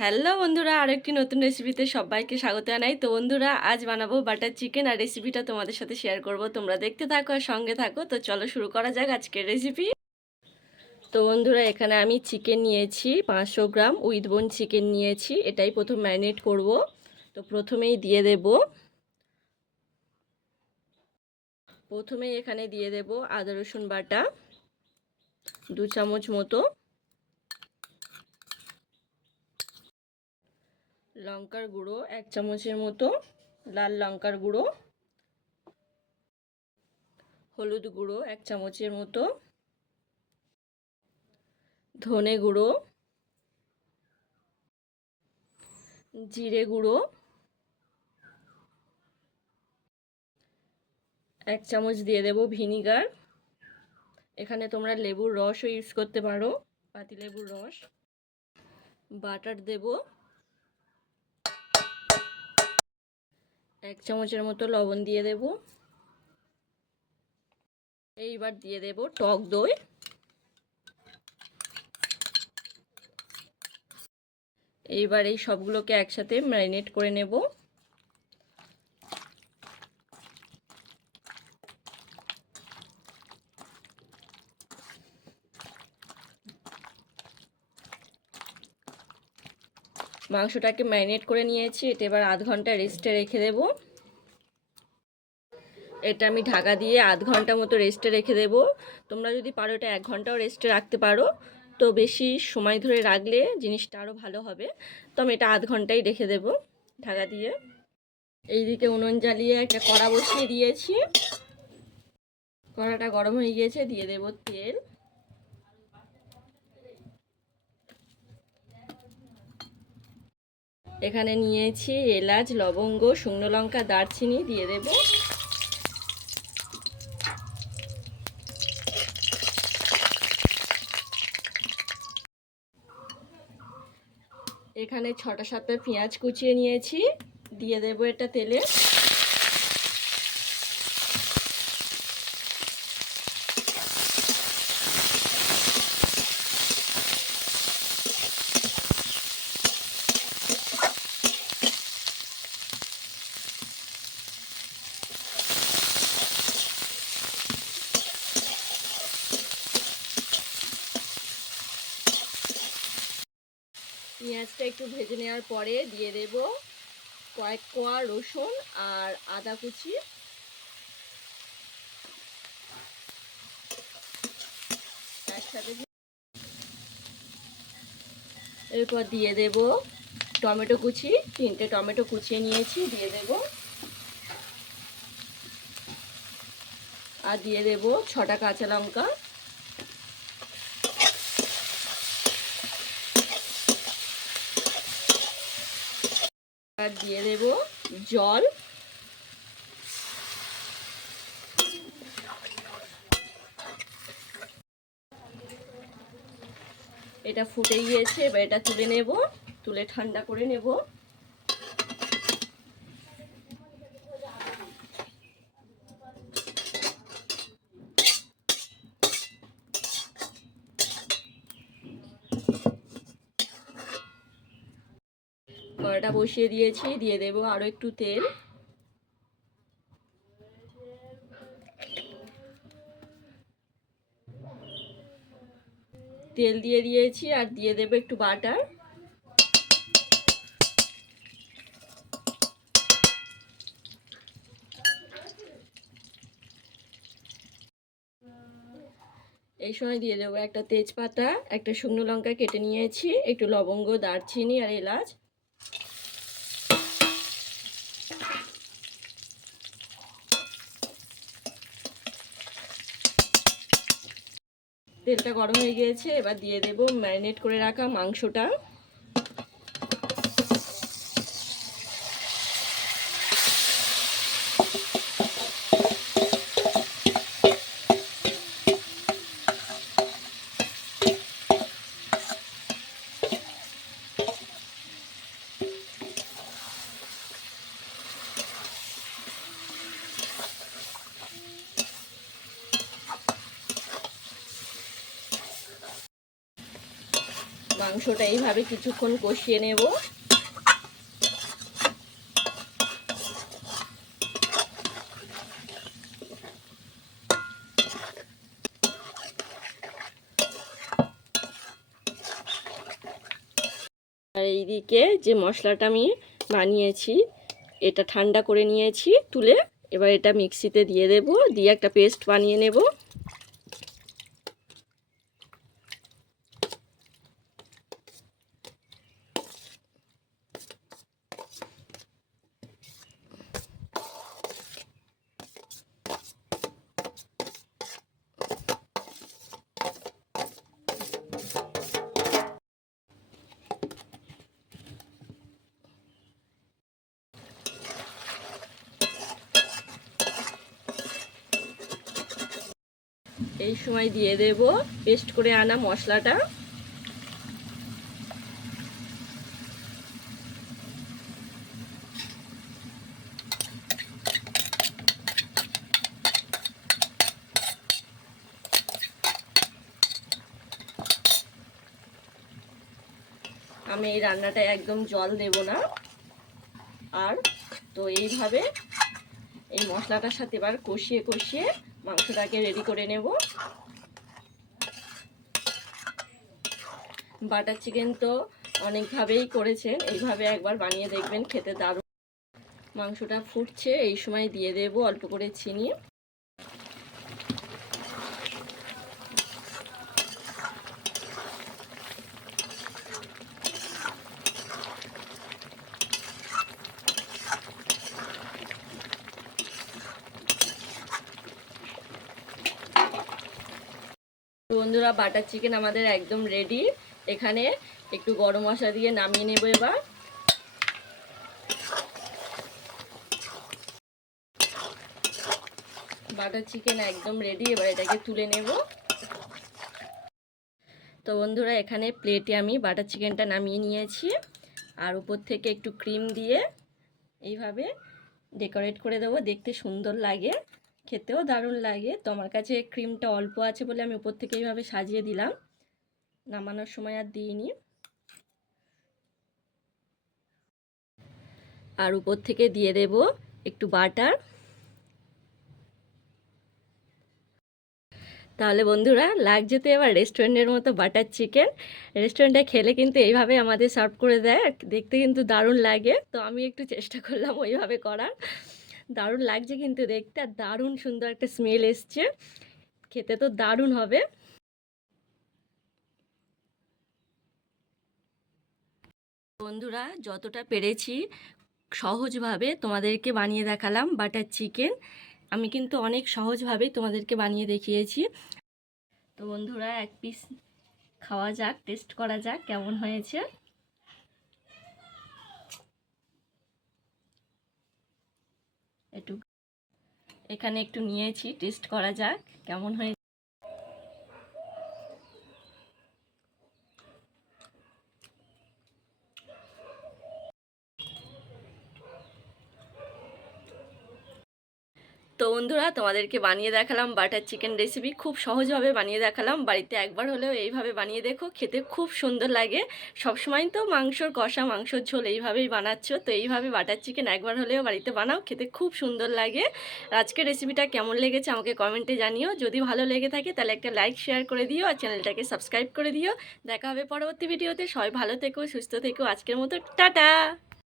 Hello বন্ধুরা, আরেকটি নতুন রেসিপিতে সবাইকে স্বাগত জানাই। তো বন্ধুরা, আজ বানাবো বাটার চিকেন, আর রেসিপিটা তোমাদের সাথে শেয়ার করব। তোমরা দেখতে থাকো আর সঙ্গে থাকো। তো চলো শুরু করা যাক আজকের রেসিপি। তো বন্ধুরা, এখানে আমি চিকেন নিয়েছি 500 গ্রাম, উইথ বোন চিকেন নিয়েছি। এটাই প্রথম ম্যারিনেট করব। তো প্রথমেই দিয়ে দেব, এখানে দিয়ে দেব আদা রসুন বাটা 2 চামচ মতো, লঙ্কার গুঁড়ো 1 চামচের মতো, লাল লঙ্কার গুঁড়ো, হলুদ গুঁড়ো 1 চামচের মতো, ধনে গুঁড়ো, জিরে গুঁড়ো 1 চামচ দিয়ে দেব, ভিনিগার, এখানে তোমরা লেবুর রসও ইউজ করতে পারো, পাতিলেবুর রস, বাটার দেব 1 চামচের মতো, লবণ দিয়ে দেব। এইবার দিয়ে দেব টক দই, এইবার এই সবগুলোকে একসাথে ম্যারিনেট করে নেব। মাংসটাকে ম্যারিনেট করে নিয়েছি, এটা এবার আধ ঘন্টা রেস্টে রেখে দেব। এটা আমি ঢাকা দিয়ে আধ ঘন্টা মতো রেস্টে রেখে দেব। তোমরা যদি পারো এটা 1 ঘন্টাও রেস্টে রাখতে পারো, তো বেশি সময় ধরে রাখলে জিনিসটা আরও ভালো হবে। তো আমি এটা আধ ঘন্টাই রেখে দেব ঢাকা দিয়ে। এইদিকে উনুন জ্বালিয়ে একটা কড়া বসিয়ে দিয়েছি, কড়াটা গরম হয়ে গিয়েছে, দিয়ে দেব তেল। এখানে নিয়েছি এলাচ, লবঙ্গ, শুকনো লঙ্কা, দারচিনি দিয়ে দেব। এখানে 6টা 7টা পেঁয়াজ কুচিয়ে নিয়েছি, দিয়ে দেব এটা তেলে। পেঁয়াজটা একটু ভেজে নেওয়ার পরে দিয়ে দেব কয়েক কোয়া রসুন আর আদা কুচি, একসাথে। এরপর দিয়ে দেব টমেটো কুচি, 3টে টমেটো কুচিয়ে নিয়েছি, দিয়ে দেব। আর দিয়ে দেব 6টা কাঁচা লঙ্কা। আর দিয়ে দেব জল। এটা ফুটে গিয়েছে, এবার এটা তুলে নেব, তুলে ঠান্ডা করে নেব। কড়াটা বসিয়ে দিয়েছি, দিয়ে দেব আরো একটু তেল। তেল দিয়ে দিয়েছি, আর দিয়ে দেব একটু বাটার। এই সময় দিয়ে দেবো একটা তেজপাতা, একটা শুকনো লঙ্কা কেটে নিয়েছি, একটু লবঙ্গ, দারচিনি আর এলাচ। তেলটা গরম হয়ে গিয়েছে, এবার দিয়ে দেব ম্যারিনেট করে রাখা মাংসটা। মাংসটা এইভাবে কিছুক্ষণ কষিয়ে নেব। আর এইদিকে যে মশলাটা আমি বানিয়েছি এটা ঠান্ডা করে নিয়েছি তুলে, এবার এটা মিক্সিতে দিয়ে দেব, দিয়ে একটা পেস্ট বানিয়ে নেব। এই সময় দিয়ে দেব পেস্ট করে আনা মশলাটা। আমি এই রান্নাটায় একদম জল দেব না। আর তো এইভাবে এই মশলাটার সাথে এবার কষিয়ে কষিয়ে মাংসটাকে রেডি করে নেব। বাটার চিকেন তো অনেকভাবেই করেছেন, এইভাবে একবার বানিয়ে দেখবেন, খেতে দারুণ। মাংসটা ফুটছে, এই সময় দিয়ে দেব অল্প করে চিনি। বন্ধুরা বাটার চিকেন আমাদের একদম রেডি। এখানে একটু গরম মশলা দিয়ে নামিয়ে নেব। এবার বাটার চিকেন একদম রেডি, এবার এটাকে তুলে নেব। তো বন্ধুরা এখানে প্লেটে আমি বাটার চিকেনটা নামিয়ে নিয়েছি, আর উপর থেকে একটু ক্রিম দিয়ে এইভাবে ডেকোরেট করে দেবো, দেখতে সুন্দর লাগে, খেতেও দারুণ লাগে। তো আমার কাছে ক্রিমটা অল্প আছে বলে আমি উপর থেকে এইভাবে সাজিয়ে দিলাম, নামানোর সময় আর দিইনি। আর উপর থেকে দিয়ে দেব একটু বাটার। তাহলে বন্ধুরা লাগছে তো এবার রেস্টুরেন্টের মতো বাটার চিকেন। রেস্টুরেন্টে খেলে কিন্তু এইভাবে আমাদের সার্ভ করে দেয়, দেখতে কিন্তু দারুণ লাগে। তো আমি একটু চেষ্টা করলাম ওইভাবে করার, দারুণ লাগছে কিন্তু দেখতে, আর দারুণ সুন্দর একটা স্মেল এসছে, খেতে তো দারুণ হবে। বন্ধুরা যতটা পেরেছি সহজভাবে তোমাদেরকে বানিয়ে দেখালাম বাটার চিকেন। আমি কিন্তু অনেক সহজভাবেই তোমাদেরকে বানিয়ে দেখিয়েছি। তো বন্ধুরা এক পিস খাওয়া যাক, টেস্ট করা যাক কেমন হয়েছে। একটু এখানে একটু নিয়েছি, টেস্ট করা যাক কেমন হয়েছে। তো বন্ধুরা তোমাদেরকে বানিয়ে দেখালাম বাটার চিকেন রেসিপি, খুব সহজভাবে বানিয়ে দেখালাম। বাড়িতে একবার হলেও এইভাবে বানিয়ে দেখো, খেতে খুব সুন্দর লাগে। সবসময় তো মাংসর কষা, মাংসর ঝোল এইভাবেই বানাচ্ছ, তো এইভাবে বাটার চিকেন একবার হলেও বাড়িতে বানাও, খেতে খুব সুন্দর লাগে। আজকের রেসিপিটা কেমন লেগেছে আমাকে কমেন্টে জানিও। যদি ভালো লেগে থাকে তাহলে একটা লাইক শেয়ার করে দিও, আর চ্যানেলটাকে সাবস্ক্রাইব করে দিও। দেখা হবে পরবর্তী ভিডিওতে। সবাই ভালো থেকো, সুস্থ থেকো। আজকের মতো টাটা।